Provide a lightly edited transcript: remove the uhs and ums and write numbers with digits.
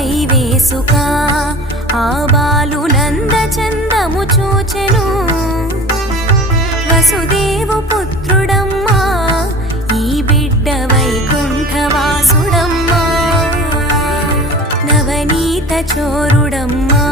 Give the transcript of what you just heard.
పై వేసుక ఆ బాలు నందచందము చూచెను. వసుదేవు పుత్రుడమ్మా ఈ బిడ్డ వైకుంఠవాసుడమ్మా, నవనీత చోరుడమ్మా